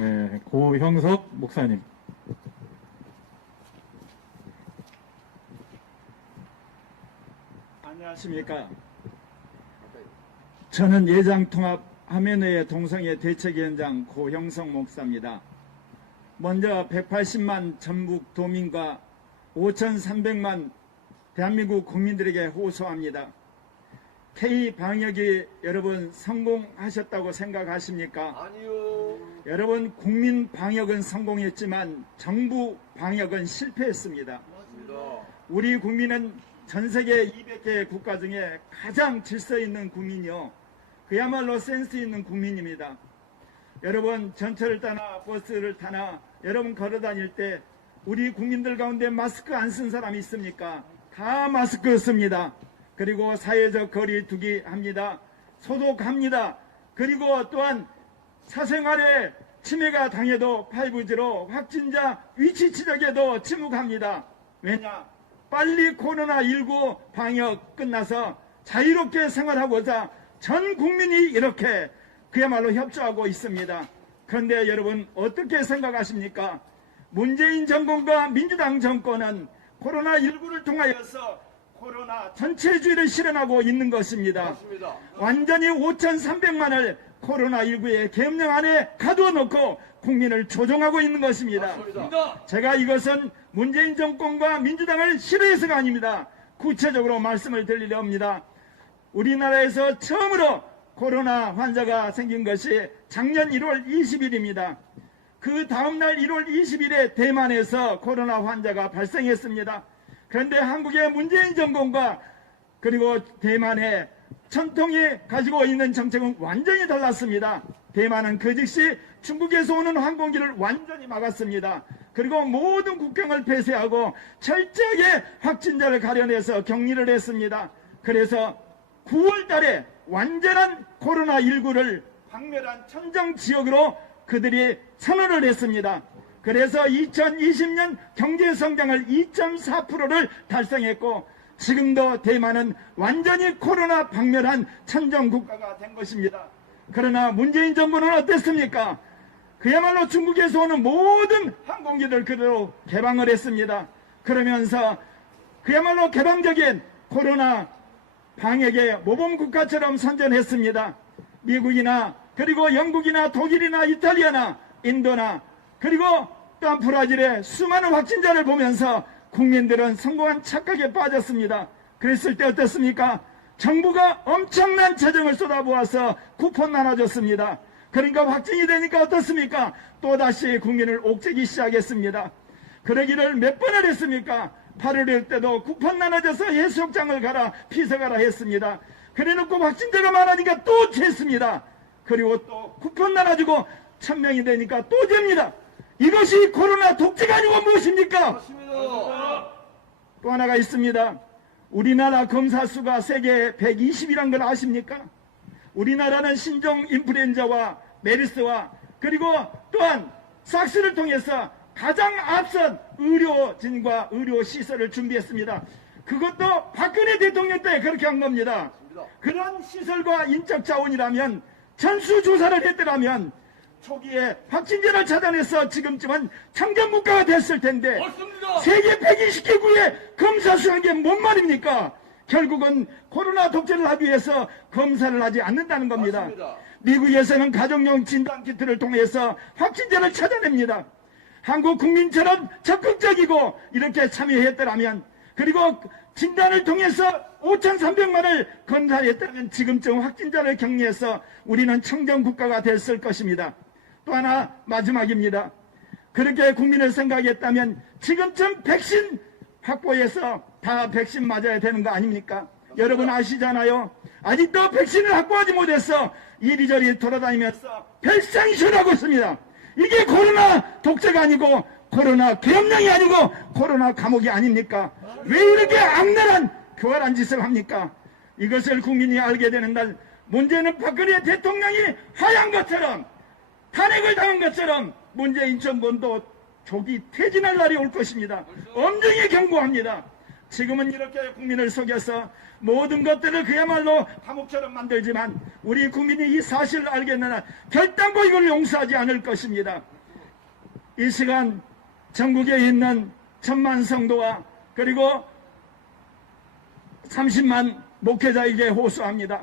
네, 고형석 목사님. 안녕하십니까. 저는 예장통합 화면회의 동성애 대책위원장 고형석 목사입니다. 먼저 180만 전북 도민과 5,300만 대한민국 국민들에게 호소합니다. K-방역이 여러분 성공하셨다고 생각하십니까? 아니요. 여러분 국민 방역은 성공했지만 정부 방역은 실패했습니다. 맞습니다. 우리 국민은 전 세계 200개 국가 중에 가장 질서 있는 국민이요. 그야말로 센스 있는 국민입니다. 여러분 전철을 타나 버스를 타나 여러분 걸어 다닐 때 우리 국민들 가운데 마스크 안 쓴 사람이 있습니까? 다 마스크 씁니다. 그리고 사회적 거리 두기 합니다. 소독합니다. 그리고 또한 사생활에 침해가 당해도 5G로 확진자 위치 추적에도 침묵합니다. 왜냐? 빨리 코로나19 방역 끝나서 자유롭게 생활하고자 전 국민이 이렇게 그야말로 협조하고 있습니다. 그런데 여러분 어떻게 생각하십니까? 문재인 정권과 민주당 정권은 코로나19를 통하여서 코로나 전체주의를 실현하고 있는 것입니다. 맞습니다. 완전히 5,300만을 코로나19의 계엄령 안에 가두어놓고 국민을 조종하고 있는 것입니다. 맞습니다. 제가 이것은 문재인 정권과 민주당을 싫어해서가 아닙니다. 구체적으로 말씀을 드리려 합니다. 우리나라에서 처음으로 코로나 환자가 생긴 것이 작년 1월 20일입니다. 그 다음날 1월 20일에 대만에서 코로나 환자가 발생했습니다. 그런데 한국의 문재인 정권과 그리고 대만의 전통이 가지고 있는 정책은 완전히 달랐습니다. 대만은 그 즉시 중국에서 오는 항공기를 완전히 막았습니다. 그리고 모든 국경을 폐쇄하고 철저하게 확진자를 가려내서 격리를 했습니다. 그래서 9월 달에 완전한 코로나19를 박멸한 천정지역으로 그들이 선언을 했습니다. 그래서 2020년 경제성장을 2.4%를 달성했고 지금도 대만은 완전히 코로나 박멸한 천정국가가 된 것입니다. 그러나 문재인 정부는 어땠습니까? 그야말로 중국에서 오는 모든 항공기를 그대로 개방을 했습니다. 그러면서 그야말로 개방적인 코로나 방역의 모범국가처럼 선전했습니다. 미국이나 그리고 영국이나 독일이나 이탈리아나 인도나 그리고 또한 브라질의 수많은 확진자를 보면서 국민들은 성공한 착각에 빠졌습니다. 그랬을 때 어떻습니까? 정부가 엄청난 재정을 쏟아부어서 쿠폰 나눠줬습니다. 그러니까 확진이 되니까 어떻습니까? 또다시 국민을 옥죄기 시작했습니다. 그러기를 몇 번을 했습니까? 8월일 때도 쿠폰 나눠줘서 해수욕장을 가라 피서 가라 했습니다. 그래놓고 확진자가 많으니까 또 쟀습니다. 그리고 또 쿠폰 나눠주고 1,000명이 되니까 또 잽니다. 이것이 코로나 독재가 아니고 무엇입니까? 맞습니다. 또 하나가 있습니다. 우리나라 검사 수가 세계 120이란 걸 아십니까? 우리나라는 신종 인플루엔자와 메르스와 그리고 또한 사스를 통해서 가장 앞선 의료진과 의료시설을 준비했습니다. 그것도 박근혜 대통령 때 그렇게 한 겁니다. 그런 시설과 인적 자원이라면 전수조사를 했더라면 초기에 확진자를 찾아내서 지금쯤은 청정국가가 됐을 텐데 맞습니다. 세계 120개국에 검사 수한 게 뭔 말입니까? 결국은 코로나 독재를 하기 위해서 검사를 하지 않는다는 겁니다. 맞습니다. 미국에서는 가정용 진단키트를 통해서 확진자를 찾아냅니다. 한국 국민처럼 적극적이고 이렇게 참여했더라면 그리고 진단을 통해서 5,300만을 검사했다면 지금쯤 확진자를 격리해서 우리는 청정국가가 됐을 것입니다. 또 하나 마지막입니다. 그렇게 국민을 생각했다면 지금쯤 백신 확보해서 다 백신 맞아야 되는 거 아닙니까? 여러분 아시잖아요. 아직도 백신을 확보하지 못해서 이리저리 돌아다니면서 별상쇼를 있습니다. 이게 코로나 독재가 아니고 코로나 계엄령이 아니고 코로나 감옥이 아닙니까? 왜 이렇게 악랄한 교활한 짓을 합니까? 이것을 국민이 알게 되는 날 문제는 박근혜 대통령이 하얀 것처럼 탄핵을 당한 것처럼 문재인 정권도 조기 퇴진할 날이 올 것입니다. 엄중히 경고합니다. 지금은 이렇게 국민을 속여서 모든 것들을 그야말로 감옥처럼 만들지만 우리 국민이 이 사실을 알겠느냐 결단코 이걸 용서하지 않을 것입니다. 이 시간 전국에 있는 1000만 성도와 그리고 30만 목회자에게 호소합니다.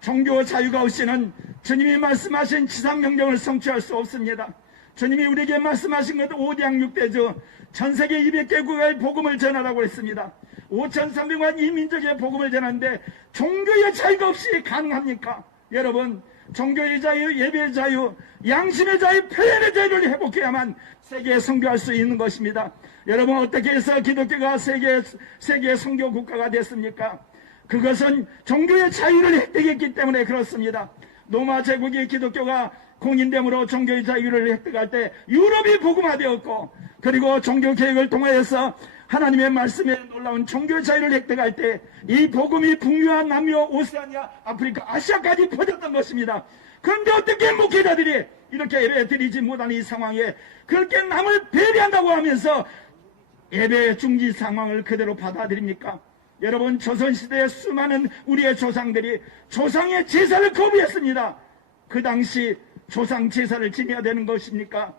종교 자유가 없이는 주님이 말씀하신 지상명령을 성취할 수 없습니다. 주님이 우리에게 말씀하신 것 5대 6대주 전세계 200개국의 복음을 전하라고 했습니다. 5,300만 이 민족의 복음을 전하는데 종교의 자유가 없이 가능합니까? 여러분, 종교의 자유, 예배의 자유, 양심의 자유, 표현의 자유를 회복해야만 세계에 선교할 수 있는 것입니다. 여러분, 어떻게 해서 기독교가 세계의 선교 국가가 됐습니까? 그것은 종교의 자유를 획득했기 때문에 그렇습니다. 로마 제국이 기독교가 공인됨으로 종교의 자유를 획득할 때 유럽이 복음화되었고, 그리고 종교 개혁을 통해서 하나님의 말씀에 놀라운 종교의 자유를 획득할 때 이 복음이 북유와 남유, 오세아니아, 아프리카, 아시아까지 퍼졌던 것입니다. 그런데 어떻게 목회자들이 이렇게 예배 드리지 못하는 이 상황에 그렇게 남을 배려한다고 하면서 예배 중지 상황을 그대로 받아들입니까? 여러분, 조선시대의 수많은 우리의 조상들이 조상의 제사를 거부했습니다. 그 당시 조상 제사를 지내야 되는 것입니까?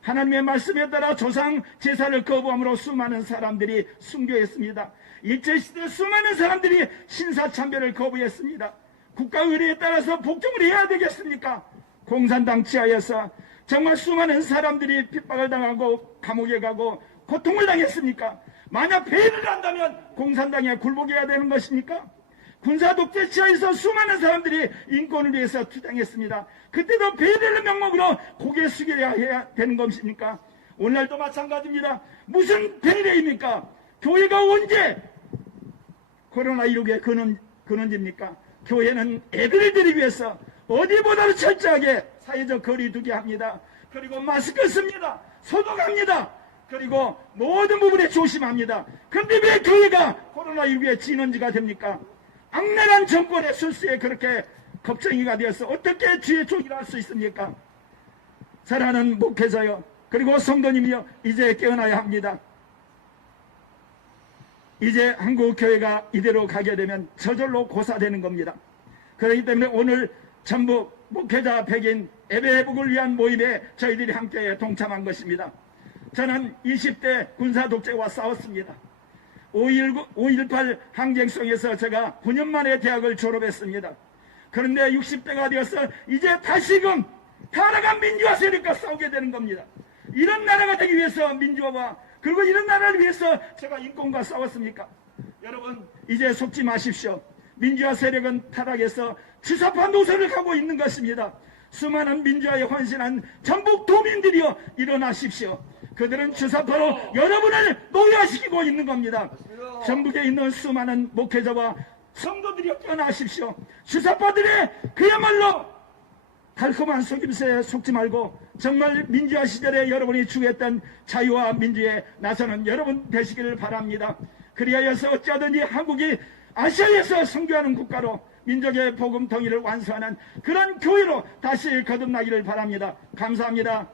하나님의 말씀에 따라 조상 제사를 거부함으로 수많은 사람들이 순교했습니다. 일제시대 수많은 사람들이 신사참배를 거부했습니다. 국가 의례에 따라서 복종을 해야 되겠습니까? 공산당 지하에서 정말 수많은 사람들이 핍박을 당하고 감옥에 가고 고통을 당했습니까? 만약 배회를 한다면 공산당에 굴복해야 되는 것입니까? 군사 독재 지하에서 수많은 사람들이 인권을 위해서 투쟁했습니다. 그때도 배회를 명목으로 고개 숙여야 해야 되는 것입니까? 오늘날도 마찬가지입니다. 무슨 배회입니까? 교회가 언제 코로나19의 근원지입니까? 교회는 예배를 드리기 위해서 어디보다도 철저하게 사회적 거리 두게 합니다. 그리고 마스크 씁니다. 소독합니다. 그리고 모든 부분에 조심합니다. 그런데 왜 교회가 코로나19의 진원지가 됩니까? 악랄한 정권의 술수에 그렇게 겁쟁이가 되어서 어떻게 주의 종이라 할 수 있습니까? 사랑하는 목회자여, 그리고 성도님이여, 이제 깨어나야 합니다. 이제 한국 교회가 이대로 가게 되면 저절로 고사되는 겁니다. 그렇기 때문에 오늘 전북 목회자 백인 예배회복을 위한 모임에 저희들이 함께 동참한 것입니다. 저는 20대 군사 독재와 싸웠습니다. 5.18 항쟁성에서 제가 9년 만에 대학을 졸업했습니다. 그런데 60대가 되어서 이제 다시금 타락한 민주화 세력과 싸우게 되는 겁니다. 이런 나라가 되기 위해서 민주화와 그리고 이런 나라를 위해서 제가 인권과 싸웠습니까? 여러분, 이제 속지 마십시오. 민주화 세력은 타락해서 주사파 노선을 가고 있는 것입니다. 수많은 민주화에 헌신한 전북 도민들이여 일어나십시오. 그들은 주사파로 여러분을 노예화시키고 있는 겁니다. 전북에 있는 수많은 목회자와 성도들이여 깨어나십시오. 주사파들의 그야말로 달콤한 속임수에 속지 말고 정말 민주화 시절에 여러분이 추구했던 자유와 민주에 나서는 여러분 되시기를 바랍니다. 그리하여서 어찌하든지 한국이 아시아에서 선교하는 국가로 민족의 복음 통일을 완수하는 그런 교회로 다시 거듭나기를 바랍니다. 감사합니다.